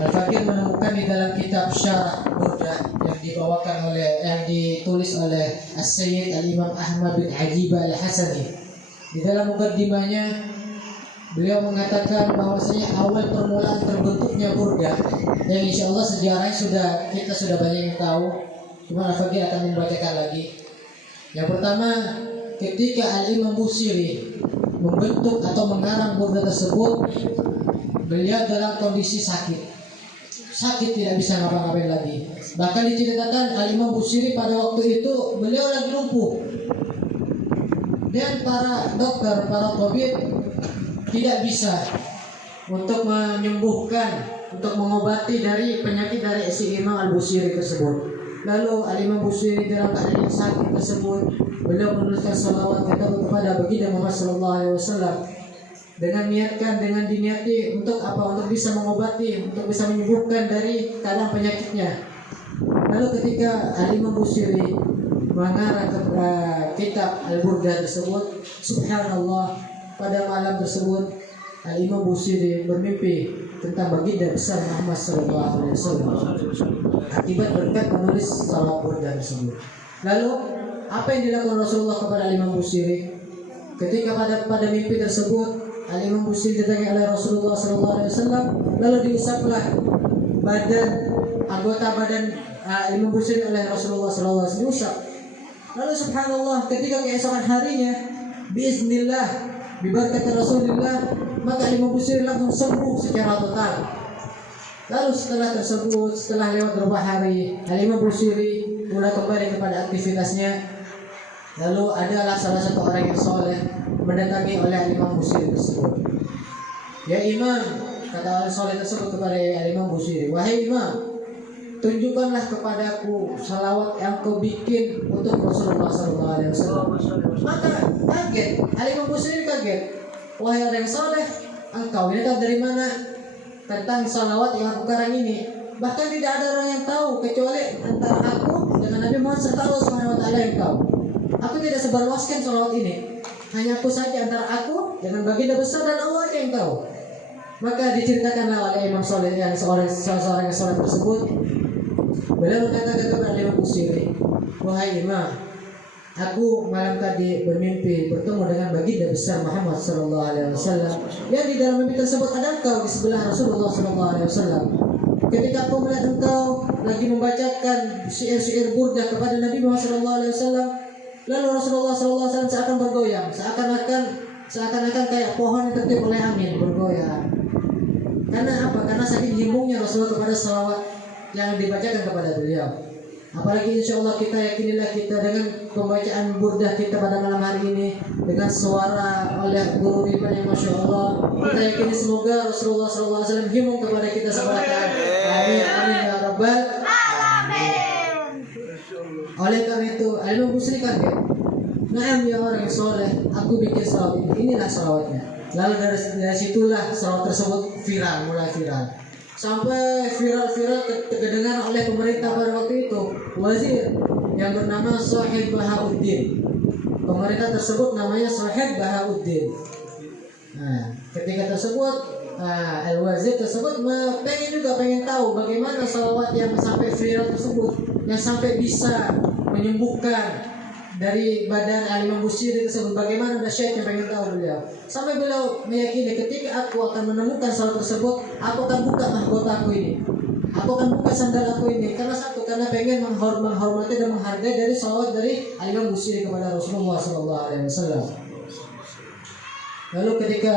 Al-Fakir menemukan di dalam kitab Syarah Burdah yang ditulis oleh As-Sayyid Al-Imam Ahmad bin Ajibah Al-Hasani. Di dalam mukaddimahnya beliau mengatakan bahwasanya awal permulaan terbentuknya Burdah yang insya Allah sejarahnya kita sudah banyak yang tahu. Cuma Al-Fakir akan membacakan lagi. Yang pertama, ketika Al-Imam Busiri membentuk atau mengarang Burdah tersebut, beliau dalam kondisi sakit tidak bisa ngapa-ngapain lagi. Bahkan diceritakan Al-Imam Busiri pada waktu itu beliau lagi lumpuh, dan para dokter, para tabib tidak bisa untuk menyembuhkan, untuk mengobati dari penyakit dari si Imam Al-Busiri tersebut. Lalu Al-Imam Busiri dalam keadaan yang sakit tersebut, beliau menuliskan salawat kepada baginda Muhammad sallallahu alaihi wasallam dengan diniati untuk apa? Untuk bisa mengobati, untuk bisa menyembuhkan dari keadaan penyakitnya. Lalu ketika Al-Imam Busiri mengarang kitab Al-Burdah tersebut, subhanallah, pada malam tersebut Al-Imam Busiri bermimpi tentang baginda besar Muhammad sallallahu alaihi wasallam akibat berkat menulis salawat Burdah tersebut. Lalu apa yang dilakukan Rasulullah kepada Al-Imam Busiri? Ketika pada mimpi tersebut Al-Imam Busiri didatangi oleh Rasulullah sallallahu alaihi wasallam, lalu diusaplah anggota badan Imam Busiri oleh Rasulullah sallallahu alaihi wasallam, diusap. Lalu subhanallah, ketika keesokan harinya biiznillah, biberkat Rasulullah, maka Imam Busiri langsung sembuh secara total. Lalu setelah lewat beberapa hari, Al-Imam Busiri mulai kembali kepada aktivitasnya. Lalu adalah salah satu orang yang soleh mendatangi oleh Al-Imam Busiri tersebut. Ya Imam, kata orang soleh tersebut kepada Al-Imam Busiri, wahai Imam, tunjukkanlah kepadaku salawat yang kau bikin untuk Rasulullah SAW. Maka kaget, Al-Imam Busiri kaget. Wahai orang yang soleh, engkau ini tahu dari mana tentang salawat yang aku karang ini? Bahkan tidak ada orang yang tahu kecuali antara aku dengan Nabi Muhammad serta Allah Subhanahu wa taala yang tahu. Aku tidak sebarluaskan salawat ini. Hanya aku saja antara aku dengan baginda besar dan Allah yang tahu. Maka diceritakanlah oleh Imam Soleh yang seorang yang soleh tersebut. Beliau mengatakan kepada Imam Busiri, wahai Imam, aku malam tadi bermimpi bertemu dengan baginda besar Muhammad sallallahu alaihi wasallam. Yang di dalam mimpi tersebut ada engkau di sebelah Rasulullah sallallahu alaihi wasallam. Ketika aku melihat engkau lagi membacakan syair-syair Burdah kepada Nabi Muhammad sallallahu alaihi wasallam, lalu Rasulullah sallallahu alaihi wasallam seakan bergoyang, seakan-akan kayak pohon yang tertiup oleh angin bergoyang. Karena apa? Karena saking himbungnya Rasulullah kepada salawat yang dibacakan kepada beliau. Apalagi insya Allah kita yakinilah kita dengan pembacaan Burdah kita pada malam hari ini dengan suara oleh guru Iban yang Masya Allah, kita yakini semoga Rasulullah SAW himbung kepada kita semuanya. Amin amin ya rabbal alamin. Oleh karena itu Al-Imam Busiri kaget. Naam ya orang yang soleh, aku bikin salawat ini, inilah salawatnya. Lalu dari situlah salawat tersebut mulai viral. Sampai viral kedengaran oleh pemerintah pada waktu itu, wazir yang bernama Shahid Bahauddin. Pemerintah tersebut namanya Shahid Bahauddin. Nah, ketika tersebut al-wazir tersebut pengen tahu bagaimana salawat yang sampai viral tersebut, yang sampai bisa menyembuhkan dari badan Al-Imam Busiri tersebut, bagaimana dahsyatnya, pengen tahu beliau. Sampai beliau meyakini ketika aku akan menemukan salawat tersebut, aku akan buka mahkotaku ini, aku akan buka sandal aku ini, karena pengen menghormati dan menghargai dari salawat dari Al-Imam Busiri kepada Rasulullah SAW. Lalu ketika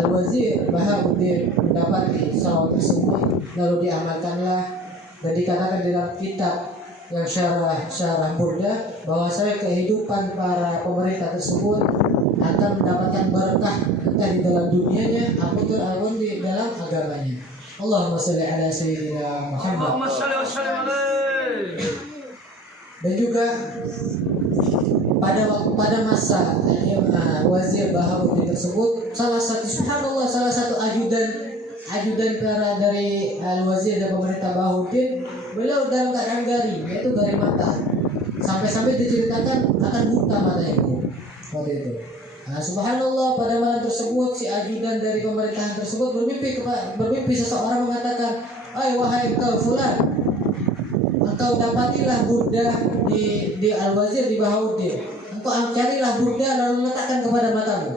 Al-Wazir Bahauddin mendapati salawat tersebut, lalu diamalkanlah dan dikatakan dalam kitab yang syarah Burdah bahwasanya kehidupan para pemerintah tersebut akan mendapatkan berkah entah di dalam dunianya ataupun di dalam agamanya. Allahumma shalli ala sayyidina Muhammad. Allahumma shalli wa sallim alaihi. Dan juga pada masa Wazir Bahauddin tersebut, salah satu ajudan para dari Al-Wazir dan pemerintah Bahauddin, beliau dalam keadaan garing, yaitu garing mata, sampai diceritakan akan buta mata itu waktu itu. Nah, subhanallah, pada malam tersebut si ajudan dari pemerintahan tersebut bermimpi seseorang mengatakan, wahai engkau fulan, engkau dapatilah burdah di Al-Wazir di Bahauddin. Engkau carilah burdah lalu letakkan kepada matamu.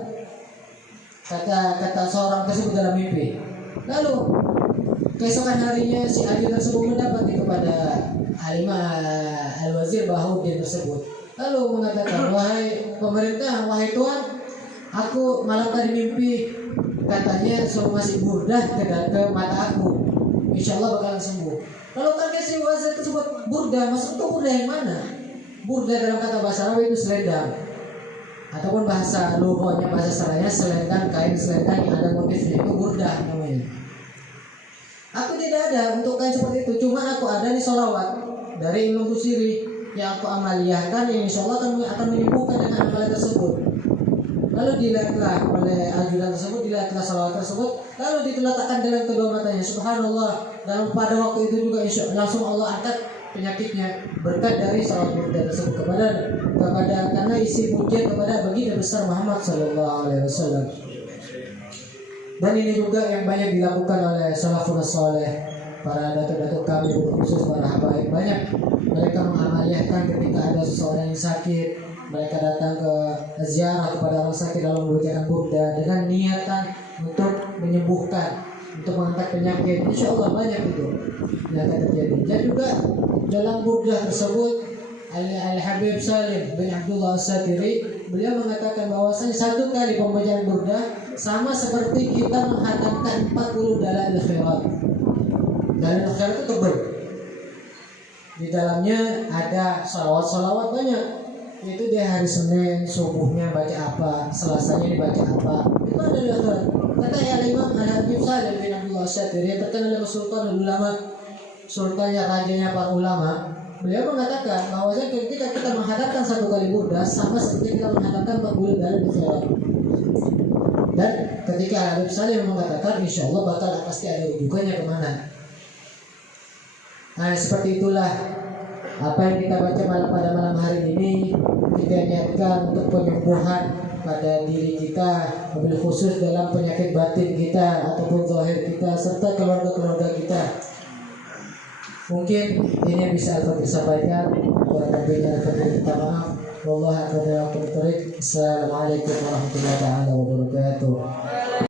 Kata seorang tersebut dalam mimpi. Lalu keesokan harinya si ajudan tersebut mendapati kepada Halimah Al-Wazir Bahauddin tersebut. Lalu mengatakan, wahai pemerintah, wahai tuan, aku malam tadi mimpi katanya suruh ngasih burdah ke mata aku, insya Allah bakalan sembuh. Lalu kan si wazir tersebut burdah, maksud itu burdah yang mana? Burdah dalam kata bahasa Arab itu selendang, ataupun bahasa lughahnya, bahasa saranya selendang, kain selendang yang ada motifnya, itu burdah namanya. Aku tidak ada untuk kain seperti itu, cuma aku ada di sholawat dari Imam Busiri yang aku amaliyahkan, yang insya Allah akan menyembuhkan dengan amalan tersebut. Lalu dilihatlah oleh ajudan tersebut, dilihatlah salawat tersebut, lalu diletakkan dalam kedua matanya. Subhanallah, dalam pada waktu itu juga langsung Allah angkat penyakitnya berkat dari salawat burdah tersebut kepada karena isi pujian kepada baginda besar Muhammad Sallallahu Alaihi Wasallam. Dan ini juga yang banyak dilakukan oleh salafun saleh, para datuk-datuk kami, khusus para habaib. Banyak mereka mengamaliyahkan ketika ada seseorang yang sakit, mereka datang ke ziarah kepada orang sakit lalu membacakan burdah dengan niatan untuk menyembuhkan, untuk mengangkat penyakit. Insya Allah banyak itu yang akan terjadi. Dan juga dalam burdah tersebut Al-Habib Salim bin Abdullah As-Satiri, beliau mengatakan bahwasanya satu kali pembacaan burdah sama seperti kita menghatamkan 40 dalil khairat. Dalil khairat itu tebal. Di dalamnya ada salawat banyak. Itu dia hari Senin subuhnya baca apa, Selasanya dibaca apa. Itu ada dalil khairat. Kata Imam Al-Habib Salim bin Abdullah As-Satiri yang terkenal dengan Sultan Ulama, sultannya rajanya para ulama. Beliau mengatakan bahwa ketika kita menghadapkan satu kali burdah sama seperti kita menghadapkan 40 dalil khairat. Dan ketika Habib Salim mengatakan insya Allah bakal pasti ada rujukannya kemana. Nah seperti itulah apa yang kita baca pada malam hari ini, kita niatkan untuk penyembuhan pada diri kita, mobil khusus dalam penyakit batin kita ataupun zahir kita serta keluarga-keluarga kita. Mungkin ini yang bisa Al-Fatih sampaikan. Kurang lebihnya Al-Fatih minta maaf. Wallahi a'lam bishawab. Assalamualaikum warahmatullahi wabarakatuh.